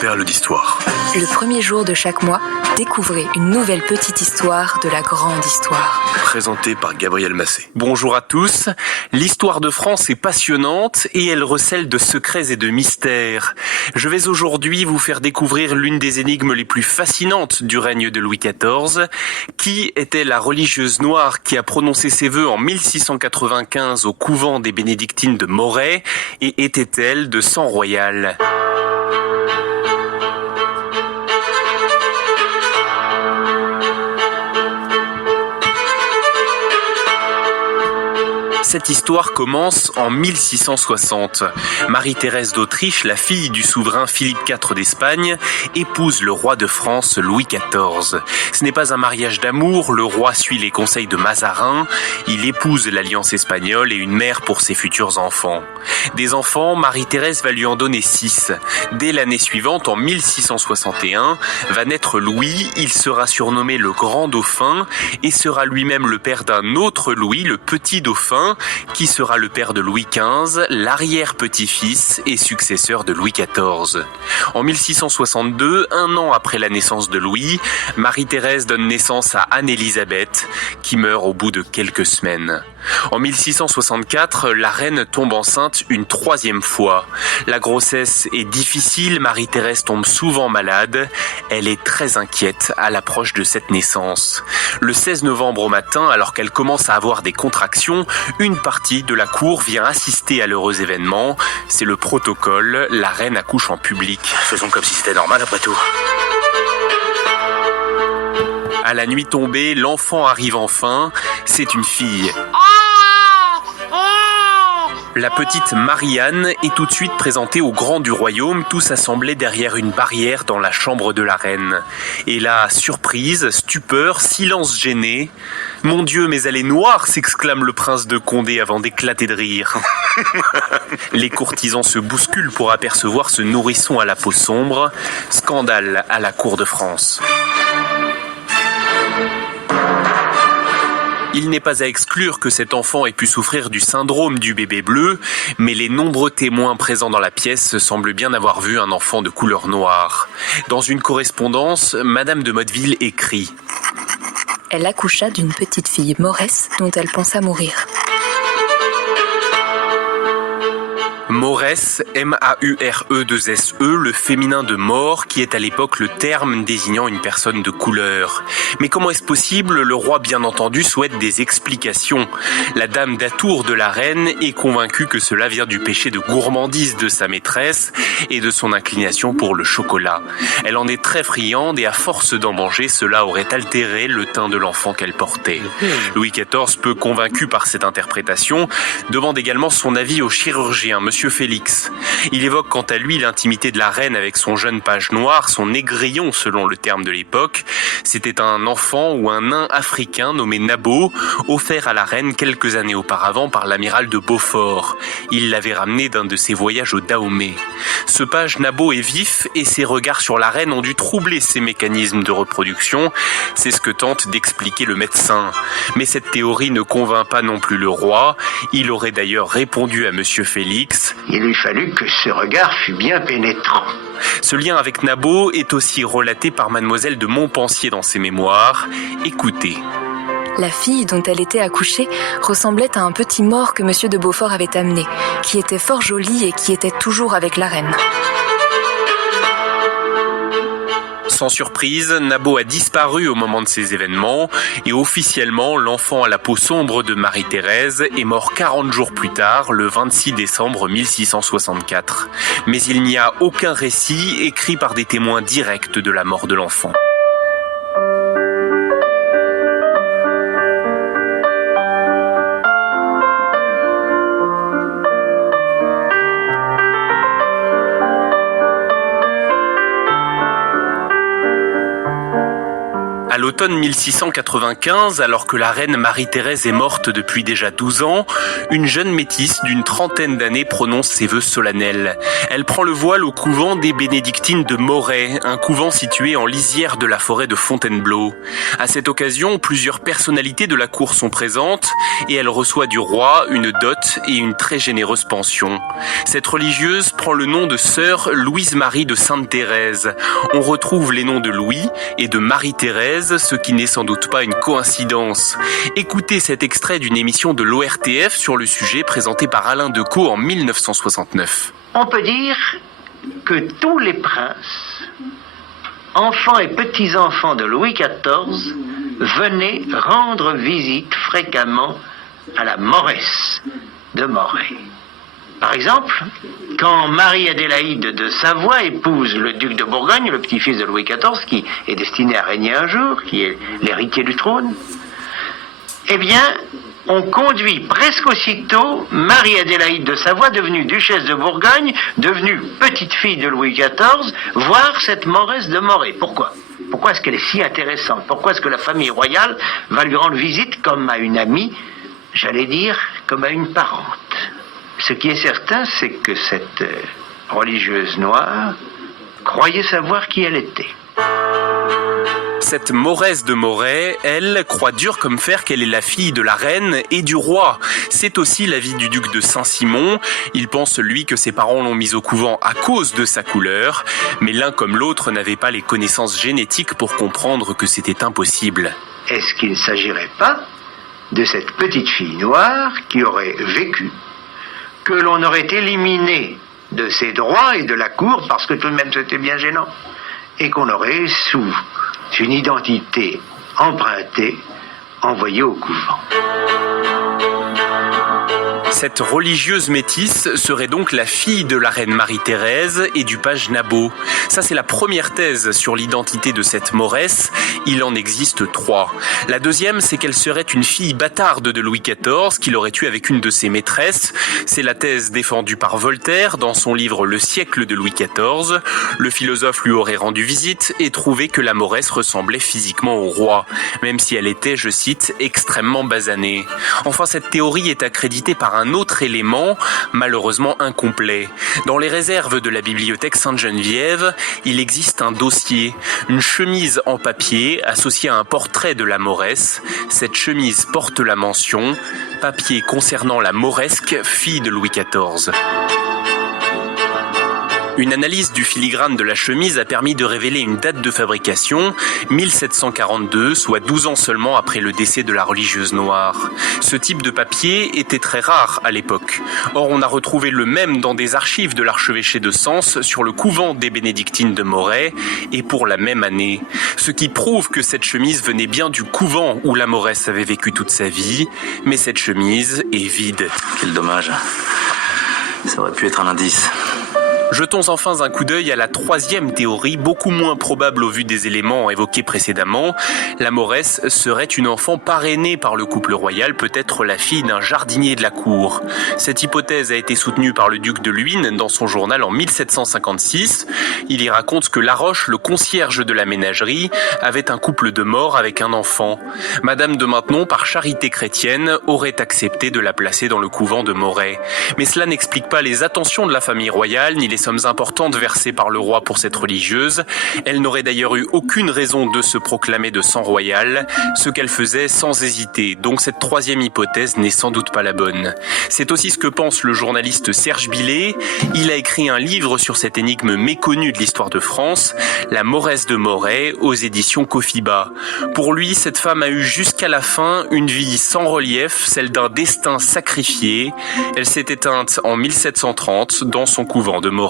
Perles d'histoire. Le premier jour de chaque mois, découvrez une nouvelle petite histoire de la grande histoire. Présentée par Gabriel Massé. Bonjour à tous. L'histoire de France est passionnante et elle recèle de secrets et de mystères. Je vais aujourd'hui vous faire découvrir l'une des énigmes les plus fascinantes du règne de Louis XIV. Qui était la religieuse noire qui a prononcé ses vœux en 1695 au couvent des bénédictines de Moret et était-elle de sang royal ? Cette histoire commence en 1660. Marie-Thérèse d'Autriche, la fille du souverain Philippe IV d'Espagne, épouse le roi de France Louis XIV. Ce n'est pas un mariage d'amour, le roi suit les conseils de Mazarin, il épouse l'alliance espagnole et une mère pour ses futurs enfants. Des enfants, Marie-Thérèse va lui en donner 6. Dès l'année suivante, en 1661, va naître Louis, il sera surnommé le Grand Dauphin et sera lui-même le père d'un autre Louis, le Petit Dauphin, qui sera le père de Louis XV, l'arrière-petit-fils et successeur de Louis XIV. En 1662, un an après la naissance de Louis, Marie-Thérèse donne naissance à Anne-Élisabeth, qui meurt au bout de quelques semaines. En 1664, la reine tombe enceinte une 3e fois. La grossesse est difficile, Marie-Thérèse tombe souvent malade. Elle est très inquiète à l'approche de cette naissance. Le 16 novembre au matin, alors qu'elle commence à avoir des contractions, une partie de la cour vient assister à l'heureux événement. C'est le protocole, la reine accouche en public. Faisons comme si c'était normal après tout. À la nuit tombée, l'enfant arrive enfin. C'est une fille. La petite Marianne est tout de suite présentée aux grands du royaume, tous assemblés derrière une barrière dans la chambre de la reine. Et là, surprise, stupeur, silence gêné. « Mon Dieu, mais elle est noire !» s'exclame le prince de Condé avant d'éclater de rire. Les courtisans se bousculent pour apercevoir ce nourrisson à la peau sombre. Scandale à la cour de France. Il n'est pas à exclure que cet enfant ait pu souffrir du syndrome du bébé bleu, mais les nombreux témoins présents dans la pièce semblent bien avoir vu un enfant de couleur noire. Dans une correspondance, Madame de Motteville écrit « Elle accoucha d'une petite fille mauresse dont elle pensa mourir. » Mauresse, M-A-U-R-E-2-S-E, le féminin de mort, qui est à l'époque le terme désignant une personne de couleur. Mais comment est-ce possible ? Le roi, bien entendu, souhaite des explications. La dame d'atour de la reine est convaincue que cela vient du péché de gourmandise de sa maîtresse et de son inclination pour le chocolat. Elle en est très friande et à force d'en manger, cela aurait altéré le teint de l'enfant qu'elle portait. Louis XIV, peu convaincu par cette interprétation, demande également son avis au chirurgien, Monsieur Félix. Il évoque quant à lui l'intimité de la reine avec son jeune page noir, son négrillon selon le terme de l'époque. C'était un enfant ou un nain africain nommé Nabo, offert à la reine quelques années auparavant par l'amiral de Beaufort. Il l'avait ramené d'un de ses voyages au Dahomey. Ce page Nabo est vif et ses regards sur la reine ont dû troubler ses mécanismes de reproduction. C'est ce que tente d'expliquer le médecin. Mais cette théorie ne convainc pas non plus le roi. Il aurait d'ailleurs répondu à Monsieur Félix: il lui fallut que ce regard fût bien pénétrant. Ce lien avec Nabo est aussi relaté par Mademoiselle de Montpensier dans ses mémoires. Écoutez. La fille dont elle était accouchée ressemblait à un petit mort que Monsieur de Beaufort avait amené, qui était fort joli et qui était toujours avec la reine. Sans surprise, Nabo a disparu au moment de ces événements et officiellement, l'enfant à la peau sombre de Marie-Thérèse est mort 40 jours plus tard, le 26 décembre 1664. Mais il n'y a aucun récit écrit par des témoins directs de la mort de l'enfant. À À l'automne 1695, alors que la reine Marie-Thérèse est morte depuis déjà 12 ans, une jeune métisse d'une trentaine d'années prononce ses vœux solennels. Elle prend le voile au couvent des bénédictines de Moret, un couvent situé en lisière de la forêt de Fontainebleau. À cette occasion, plusieurs personnalités de la cour sont présentes et elle reçoit du roi une dot et une très généreuse pension. Cette religieuse prend le nom de sœur Louise-Marie de Sainte-Thérèse. On retrouve les noms de Louis et de Marie-Thérèse, ce qui n'est sans doute pas une coïncidence. Écoutez cet extrait d'une émission de l'ORTF sur le sujet présentée par Alain Decaux en 1969. On peut dire que tous les princes, enfants et petits-enfants de Louis XIV, venaient rendre visite fréquemment à la Mauresse de Moret. Par exemple, quand Marie-Adélaïde de Savoie épouse le duc de Bourgogne, le petit-fils de Louis XIV, qui est destiné à régner un jour, qui est l'héritier du trône, eh bien, on conduit presque aussitôt Marie-Adélaïde de Savoie, devenue duchesse de Bourgogne, devenue petite-fille de Louis XIV, voir cette Mauresse de Moret. Pourquoi ? Pourquoi est-ce qu'elle est si intéressante ? Pourquoi est-ce que la famille royale va lui rendre visite comme à une amie, j'allais dire, comme à une parente ? Ce qui est certain, c'est que cette religieuse noire croyait savoir qui elle était. Cette Mauresse de Moret, elle, croit dur comme fer qu'elle est la fille de la reine et du roi. C'est aussi l'avis du duc de Saint-Simon. Il pense, lui, que ses parents l'ont mise au couvent à cause de sa couleur. Mais l'un comme l'autre n'avait pas les connaissances génétiques pour comprendre que c'était impossible. Est-ce qu'il ne s'agirait pas de cette petite fille noire qui aurait vécu, que l'on aurait éliminé de ses droits et de la cour, parce que tout de même c'était bien gênant, et qu'on aurait, sous une identité empruntée, envoyée au couvent. Cette religieuse métisse serait donc la fille de la reine Marie-Thérèse et du page Nabeau. Ça, c'est la première thèse sur l'identité de cette Mauresse. Il en existe 3. La deuxième, c'est qu'elle serait une fille bâtarde de Louis XIV, qu'il aurait eue avec une de ses maîtresses. C'est la thèse défendue par Voltaire dans son livre Le siècle de Louis XIV. Le philosophe lui aurait rendu visite et trouvé que la Mauresse ressemblait physiquement au roi, même si elle était, je cite, extrêmement basanée. Enfin, cette théorie est accréditée par un autre élément, malheureusement incomplet. Dans les réserves de la bibliothèque Sainte-Geneviève, il existe un dossier, une chemise en papier associée à un portrait de la Mauresse. Cette chemise porte la mention « Papier concernant la Mauresque, fille de Louis XIV ». Une analyse du filigrane de la chemise a permis de révéler une date de fabrication, 1742, soit 12 ans seulement après le décès de la religieuse noire. Ce type de papier était très rare à l'époque. Or, on a retrouvé le même dans des archives de l'archevêché de Sens sur le couvent des bénédictines de Moret, et pour la même année. Ce qui prouve que cette chemise venait bien du couvent où la Mauresse avait vécu toute sa vie, mais cette chemise est vide. Quel dommage. Ça aurait pu être un indice. Jetons enfin un coup d'œil à la troisième théorie, beaucoup moins probable au vu des éléments évoqués précédemment. La Mauresse serait une enfant parrainée par le couple royal, peut-être la fille d'un jardinier de la cour. Cette hypothèse a été soutenue par le duc de Luynes dans son journal en 1756. Il y raconte que Laroche, le concierge de la ménagerie, avait un couple de morts avec un enfant. Madame de Maintenon, par charité chrétienne, aurait accepté de la placer dans le couvent de Moret. Mais cela n'explique pas les attentions de la famille royale, ni les sommes importantes versées par le roi pour cette religieuse. Elle n'aurait d'ailleurs eu aucune raison de se proclamer de sang royal, ce qu'elle faisait sans hésiter. Donc cette troisième hypothèse n'est sans doute pas la bonne. C'est aussi ce que pense le journaliste Serge Billet. Il a écrit un livre sur cette énigme méconnue de l'histoire de France, La Mauresse de Moret, aux éditions Cofiba. Pour lui, cette femme a eu jusqu'à la fin une vie sans relief, celle d'un destin sacrifié. Elle s'est éteinte en 1730 dans son couvent de Moret.